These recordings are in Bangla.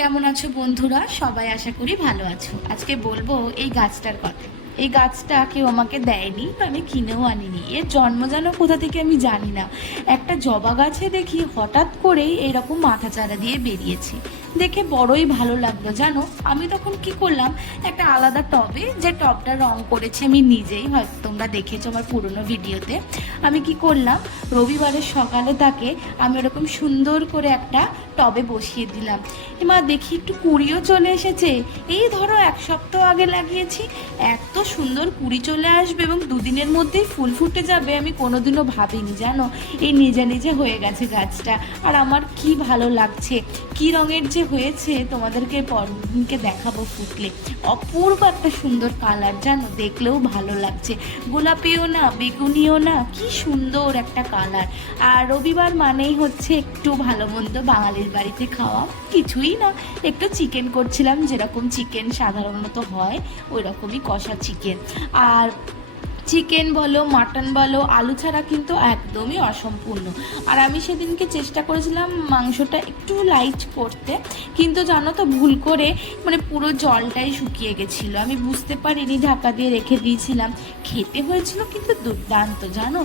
কেমন আছো বন্ধুরা? সবাই আশা করি ভালো আছো। আজকে বলবো এই গাছটার কথা। এই গাছটা কেউ আমাকে দেয়নি বা আমি কিনেও আনিনি, এর জন্ম যেন কোথা থেকে আমি জানি না। একটা জবা গাছে দেখি হঠাৎ করেই এইরকম মাথা চারা দিয়ে বেরিয়েছে, দেখে বড়ই ভালো লাগলো জানো। আমি তখন কি করলাম, একটা আলাদা টবে, যে টবটা রং করেছি আমি নিজেই, হয়তো তোমরা দেখেছো আমার পুরনো ভিডিওতে। আমি কি করলাম, রবিবারের সকালে তাকে আমি ওরকম সুন্দর করে একটা টবে বসিয়ে দিলাম। এবার দেখি একটু কুড়িও চলে এসেছে। এই ধরো 1 সপ্তাহ আগে লাগিয়েছি, এত সুন্দর কুড়ি চলে আসবে এবং দুদিনের মধ্যেই ফুল ফুটে যাবে আমি কোনোদিনও ভাবিনি জানো। এই নিজে নিজে হয়ে গেছে গাছটা, আর আমার কি ভালো লাগছে। কি রঙের যে হয়েছে তোমাদেরকে পরদিনকে দেখাবো ফুটলে। অপূর্ব একটা সুন্দর কালার জানো, দেখলেও ভালো লাগছে। গোলাপিও না, বেগুনিও না, কি সুন্দর একটা কালার। আর রবিবার মানেই হচ্ছে একটু ভালো মন্দ বাঙালির বাড়িতে খাওয়া, কিছুই না, একটু চিকেন করছিলাম, যেরকম চিকেন সাধারণত হয় ওই রকমই কষা চিকেন। আর চিকেন বলো, মাটন বলো, আলু ছাড়া কিন্তু একদমই অসম্পূর্ণ। আর আমি সেদিনকে চেষ্টা করেছিলাম মাংসটা একটু লাইট করতে, কিন্তু জানো তো ভুল করে মানে পুরো জলটাই শুকিয়ে গেছিলো, আমি বুঝতে পারিনি, ঢাকা দিয়ে রেখে দিয়েছিলাম। খেতে হয়েছিল কিন্তু দুর্দান্ত জানো।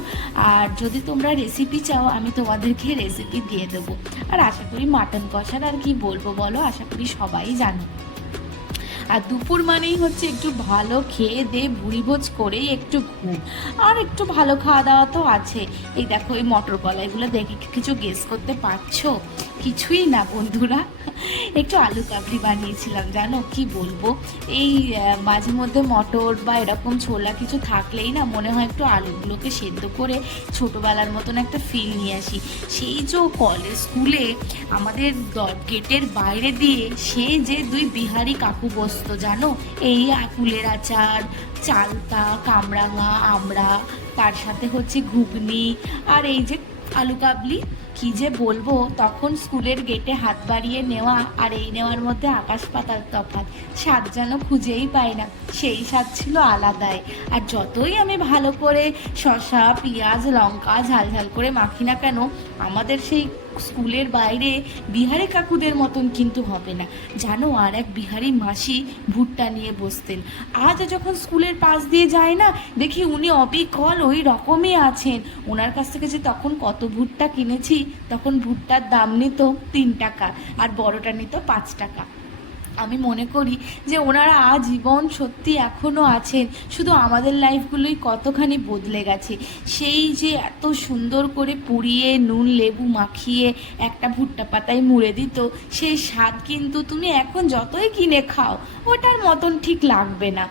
আর যদি তোমরা রেসিপি চাও আমি তোমাদেরকে রেসিপি দিয়ে দেবো। আর আশা করি মাটন কষার আর কি বলবো বলো, আশা করি সবাই জানো। আর দুপুর মানেই হচ্ছে একটু ভালো খেয়ে দে ভুড়িভোজ করেই একটু ঘুম। আর একটু ভালো খাওয়া দাওয়া তো আছে। এই দেখো এই মটর কলাইগুলো দেখে কিছু গেস করতে পারছো? কিছুই না বন্ধুরা, একটু আলু কাবলি বানিয়েছিলাম জানো। কি বলবো, এই মাঝে মধ্যে মটর বা এরকম ছোলা কিছু থাকলেই না মনে হয় একটু আলুগুলোকে সেদ্ধ করে ছোটোবেলার মতন একটা ফিল নিয়ে আসি। সেই যে কলেজ স্কুলে আমাদের গেটের বাইরে দিয়ে সে যে দুই বিহারি কাকু বসতো জানো, এই কুলের আচার, চালতা, কামরাঙা, আমরা, তার সাথে হচ্ছে ঘুগনি, আর এই যে আলু কাবলি। কি যে বলবো, তখন স্কুলের গেটে হাত বাড়িয়ে নেওয়া আর এই নেওয়ার মধ্যে আকাশ পাতাল তফাৎ। স্বাদ যেন খুঁজেই পাই না, সেই স্বাদ ছিল আলাদাই। আর যতই আমি ভালো করে শসা, পেঁয়াজ, লঙ্কা ঝাল ঝাল করে মাখি না কেন, আমাদের সেই স্কুলের বাইরে বিহারি কাকুদের মতন কিন্তু হবে না জানো। আর এক বিহারি মাসি ভুট্টা নিয়ে বসতেন। আজ যখন স্কুলের পাশ দিয়ে যায় না, দেখি উনি অবিকল ওই রকমই আছেন। ওনার কাছ থেকে যে তখন কত ভুট্টা কিনেছি, তখন ভুট্টার দাম নিত 3 টাকা আর বড়টা নিত 5 টাকা। আমি মনে করি যে ওনারা আজীবন সত্যি এখনও আছেন, শুধু আমাদের লাইফগুলোই কতখানি বদলে গেছে। সেই যে এত সুন্দর করে পুড়িয়ে নুন লেবু মাখিয়ে একটা ভুট্টা পাতায় মুড়ে দিত, সেই স্বাদ কিন্তু তুমি এখন যতই কিনে খাও ওটার মতন ঠিক লাগবে না।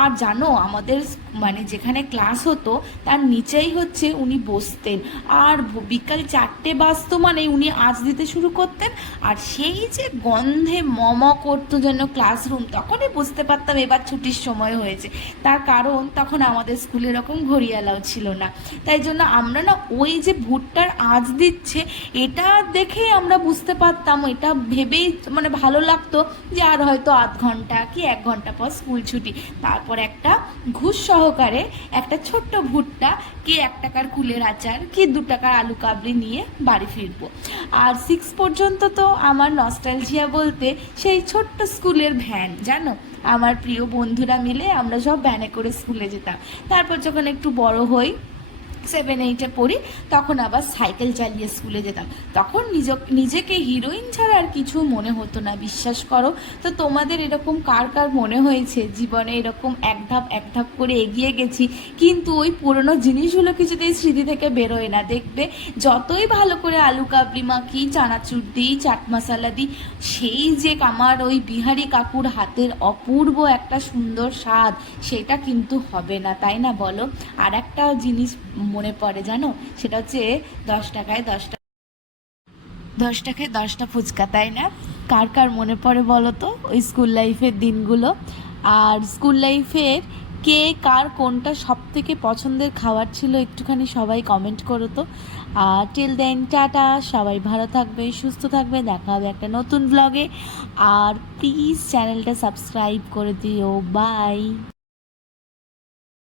আর জানো আমাদের মানে যেখানে ক্লাস হতো তার নিচেই হচ্ছে উনি বসতেন। আর বিকাল 4টে বাজতো মানে উনি আঁচ দিতে শুরু করতেন। আর সেই যে গন্ধে মম করতো যেন ক্লাসরুম, তখনই বুঝতে পারতাম এবার ছুটির সময় হয়েছে। তার কারণ তখন আমাদের স্কুলে এরকম ঘড়ি এলাও ছিল না, তাই জন্য আমরা না ওই যে ভুট্টার আঁচ দিচ্ছে এটা দেখেই আমরা বুঝতে পারতাম, এটা ভেবেই মানে ভালো লাগতো যে আর হয়তো আধ ঘন্টা কি 1 ঘন্টা পর স্কুল ছুটি। তারপর একটা ঘুষ সহকারে একটা ছোট্ট ভুট্টা কি 1 টাকার কুলের আচার কি 2 টাকার আলু কাবলি নিয়ে বাড়ি ফিরবো। আর 6 পর্যন্ত তো আমার নস্টালজিয়া বলতে সেই ছোট্ট স্কুলের ভ্যান জানো, আমার প্রিয় বন্ধুরা মিলে আমরা সব ভ্যানে করে স্কুলে যেতাম। তারপর যখন একটু বড় হই, 7-8-এ পড়ি, তখন আবার সাইকেল চালিয়ে স্কুলে যেতাম। তখন নিজেকে হিরোইন ছাড়া আর কিছু মনে হতো না, বিশ্বাস করো। তো তোমাদের এরকম কার কার মনে হয়েছে জীবনে এরকম এক ধাপ এক ধাপ করে এগিয়ে গেছি, কিন্তু ওই পুরনো জিনিসগুলো কিছুতেই স্মৃতি থেকে বেরোয় না। দেখবে যতই ভালো করে আলু কাবলি মাখি, চানাচুর দিই, চাট মশলা দিই, সেই যে আমার ওই বিহারি কাকুর হাতের অপূর্ব একটা সুন্দর স্বাদ, সেটা কিন্তু হবে না, তাই না বলো? আর একটা জিনিস মনে পড়ে জানো, সেটা হচ্ছে 10 টাকায় 10টা ফুচকা, তাই না? কার কার মনে পড়ে বলো তো ওই স্কুল লাইফের দিনগুলো। আর স্কুল লাইফের কে কার কোনটা সব থেকে পছন্দের খাবার ছিল একটুখানি সবাই কমেন্ট করো তো। আর টিল দেন টাটা, সবাই ভালো থাকবে, সুস্থ থাকবে, দেখা হবে একটা নতুন ব্লগে। আর প্লিজ চ্যানেলটা সাবস্ক্রাইব করে দিও। বাই।